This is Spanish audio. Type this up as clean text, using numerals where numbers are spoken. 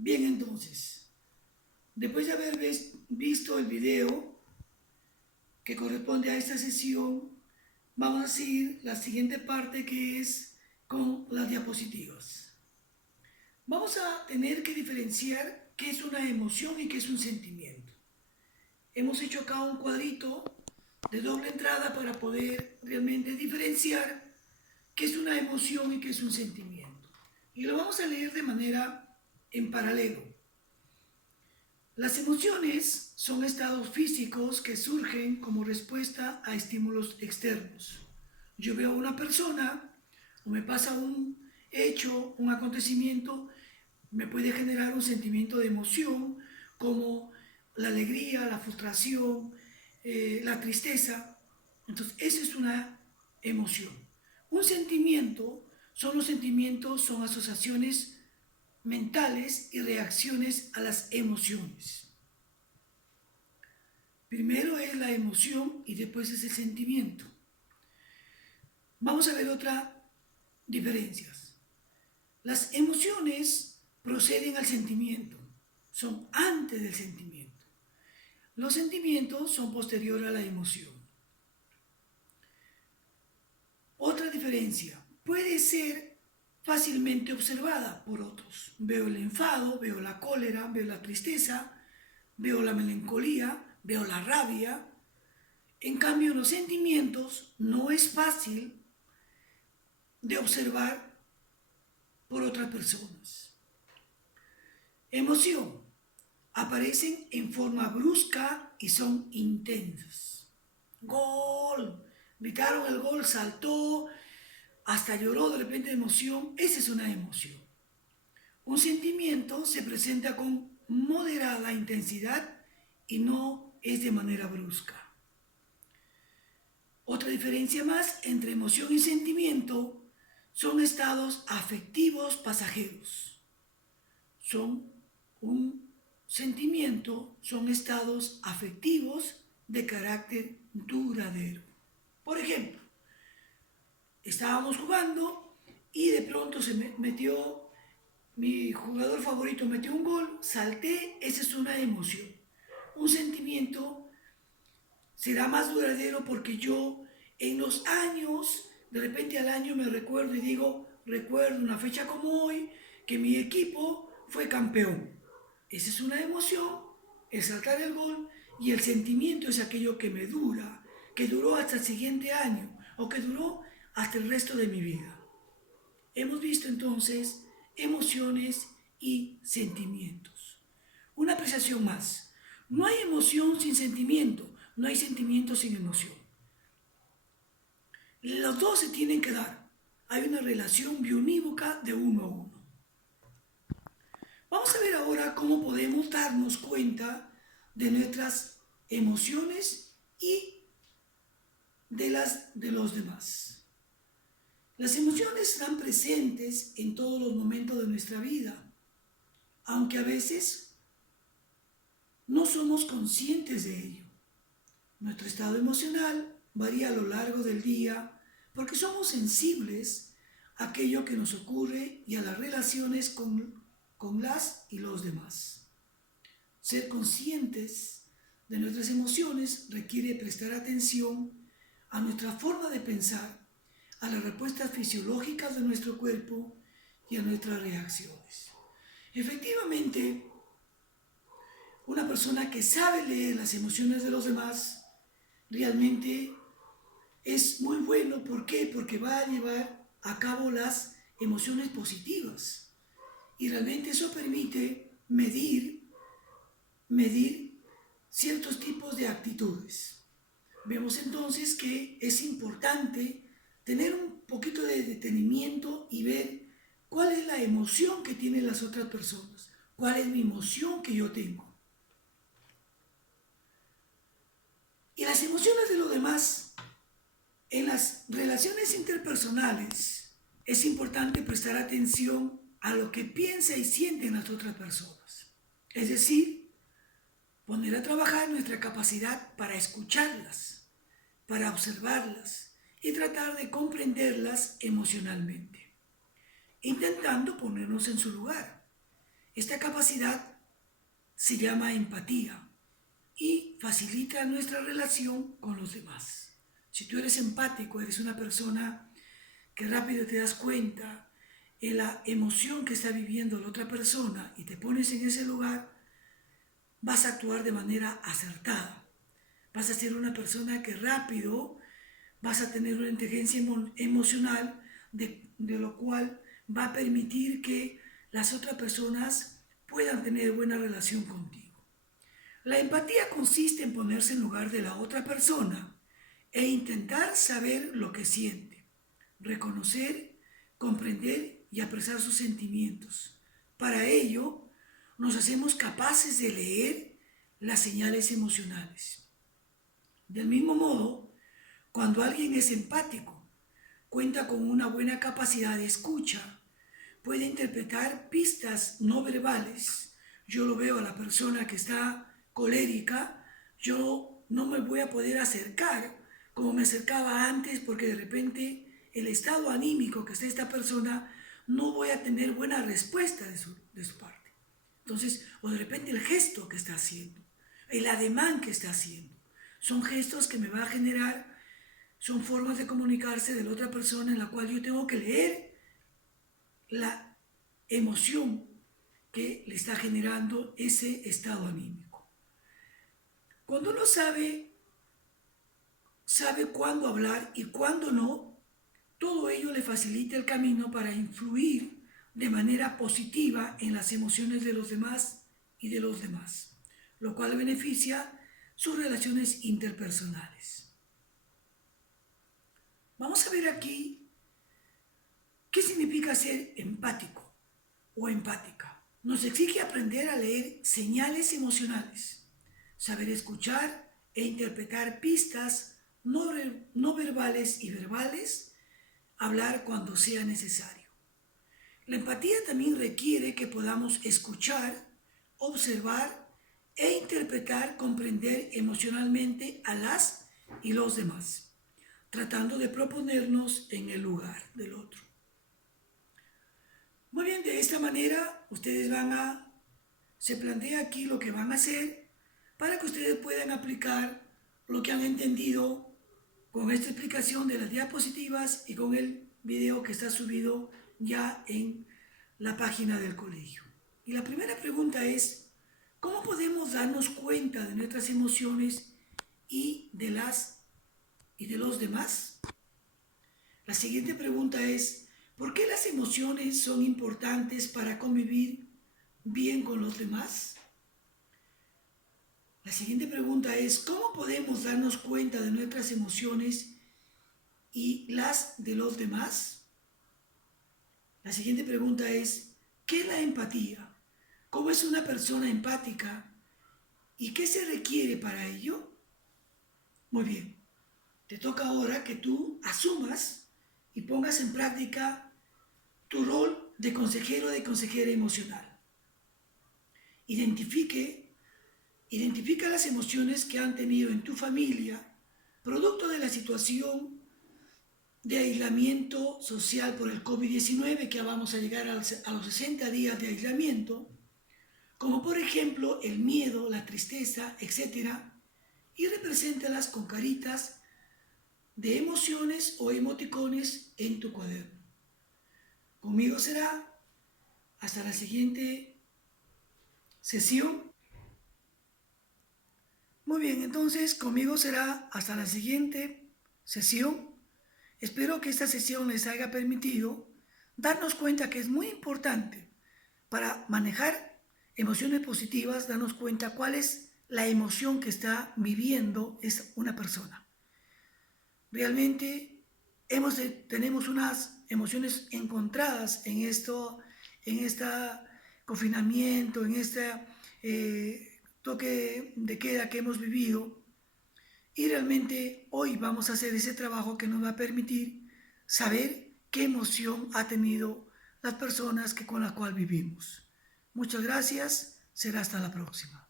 Bien, entonces, después de haber visto el video que corresponde a esta sesión, vamos a seguir la siguiente parte, que es con las diapositivas. Vamos a tener que diferenciar qué es una emoción y qué es un sentimiento. Hemos hecho acá un cuadrito de doble entrada para poder realmente diferenciar qué es una emoción y qué es un sentimiento. Y lo vamos a leer de manera en paralelo. Las emociones son estados físicos que surgen como respuesta a estímulos externos. Yo veo a una persona o me pasa un hecho, un acontecimiento, me puede generar un sentimiento de emoción como la alegría, la frustración, la tristeza. Entonces, esa es una emoción. Un sentimiento son asociaciones mentales y reacciones a las emociones. Primero es la emoción y después es el sentimiento. Vamos a ver otras diferencias. Las emociones proceden al sentimiento, son antes del sentimiento. Los sentimientos son posteriores a la emoción. Otra diferencia, puede ser fácilmente observada por otros. Veo el enfado, veo la cólera, veo la tristeza, veo la melancolía, veo la rabia. En cambio, los sentimientos no es fácil de observar por otras personas. Emoción. Aparecen en forma brusca y son intensos. ¡Gol! Gritaron el gol, saltó, hasta lloró de repente de emoción. Esa es una emoción. Un sentimiento se presenta con moderada intensidad y no es de manera brusca. Otra diferencia más entre emoción y sentimiento son estados afectivos pasajeros. Un sentimiento son estados afectivos de carácter duradero. Por ejemplo, estábamos jugando y de pronto se metió, mi jugador favorito metió un gol, salté, esa es una emoción. Un sentimiento será más duradero porque yo en los años, de repente al año me recuerdo y digo, recuerdo una fecha como hoy, que mi equipo fue campeón. Esa es una emoción, el saltar el gol, y el sentimiento es aquello que me dura, que duró hasta el siguiente año o que duró hasta el resto de mi vida. Hemos visto entonces emociones y sentimientos. Una apreciación más. No hay emoción sin sentimiento, no hay sentimiento sin emoción. Los dos se tienen que dar. Hay una relación biounívoca de uno a uno. Vamos a ver ahora cómo podemos darnos cuenta de nuestras emociones y de las de los demás. Las emociones están presentes en todos los momentos de nuestra vida, aunque a veces no somos conscientes de ello. Nuestro estado emocional varía a lo largo del día porque somos sensibles a aquello que nos ocurre y a las relaciones con las y los demás. Ser conscientes de nuestras emociones requiere prestar atención a nuestra forma de pensar, a las respuestas fisiológicas de nuestro cuerpo y a nuestras reacciones. Efectivamente, una persona que sabe leer las emociones de los demás realmente es muy bueno. ¿Por qué? Porque va a llevar a cabo las emociones positivas. Y realmente eso permite medir ciertos tipos de actitudes. Vemos entonces que es importante tener un poquito de detenimiento y ver cuál es la emoción que tienen las otras personas, cuál es mi emoción que yo tengo. Y las emociones de los demás, en las relaciones interpersonales, es importante prestar atención a lo que piensa y sienten las otras personas. Es decir, poner a trabajar nuestra capacidad para escucharlas, para observarlas y tratar de comprenderlas emocionalmente, intentando ponernos en su lugar. Esta capacidad se llama empatía y facilita nuestra relación con los demás. Si tú eres empático, eres una persona que rápido te das cuenta de la emoción que está viviendo la otra persona y te pones en ese lugar, vas a actuar de manera acertada. Vas a ser una persona que rápido vas a tener una inteligencia emocional de lo cual va a permitir que las otras personas puedan tener buena relación contigo. La empatía consiste en ponerse en lugar de la otra persona e intentar saber lo que siente, reconocer, comprender y apreciar sus sentimientos. Para ello, nos hacemos capaces de leer las señales emocionales. Del mismo modo, cuando alguien es empático, cuenta con una buena capacidad de escucha, puede interpretar pistas no verbales. Yo lo veo a la persona que está colérica, yo no me voy a poder acercar como me acercaba antes porque de repente el estado anímico que está esta persona no voy a tener buena respuesta de su parte. Entonces, o de repente el gesto que está haciendo, el ademán que está haciendo, son gestos que me va a generar, son formas de comunicarse de la otra persona en la cual yo tengo que leer la emoción que le está generando ese estado anímico. Cuando uno sabe cuándo hablar y cuándo no, todo ello le facilita el camino para influir de manera positiva en las emociones de los demás y de los demás, lo cual beneficia sus relaciones interpersonales. Vamos a ver aquí qué significa ser empático o empática. Nos exige aprender a leer señales emocionales, saber escuchar e interpretar pistas no verbales y verbales, hablar cuando sea necesario. La empatía también requiere que podamos escuchar, observar e interpretar, comprender emocionalmente a las y los demás, tratando de proponernos en el lugar del otro. Muy bien, de esta manera ustedes se plantea aquí lo que van a hacer para que ustedes puedan aplicar lo que han entendido con esta explicación de las diapositivas y con el video que está subido ya en la página del colegio. Y la primera pregunta es, ¿cómo podemos darnos cuenta de nuestras emociones y de los demás? La siguiente pregunta es, ¿por qué las emociones son importantes para convivir bien con los demás? La siguiente pregunta es, ¿cómo podemos darnos cuenta de nuestras emociones y las de los demás? La siguiente pregunta es, ¿qué es la empatía? ¿Cómo es una persona empática? ¿Y qué se requiere para ello? Muy bien, te toca ahora que tú asumas y pongas en práctica tu rol de consejero o de consejera emocional. Identifica las emociones que han tenido en tu familia, producto de la situación de aislamiento social por el COVID-19, que vamos a llegar a los 60 días de aislamiento, como por ejemplo el miedo, la tristeza, etc. Y represéntalas con caritas de emociones o emoticones en tu cuaderno. Conmigo será hasta la siguiente sesión. Muy bien, entonces conmigo será hasta la siguiente sesión. Espero que esta sesión les haya permitido darnos cuenta que es muy importante para manejar emociones positivas, darnos cuenta cuál es la emoción que está viviendo una persona. Realmente tenemos unas emociones encontradas en este confinamiento, en este toque de queda que hemos vivido, y realmente hoy vamos a hacer ese trabajo que nos va a permitir saber qué emoción ha tenido las personas con las cuales vivimos. Muchas gracias, será hasta la próxima.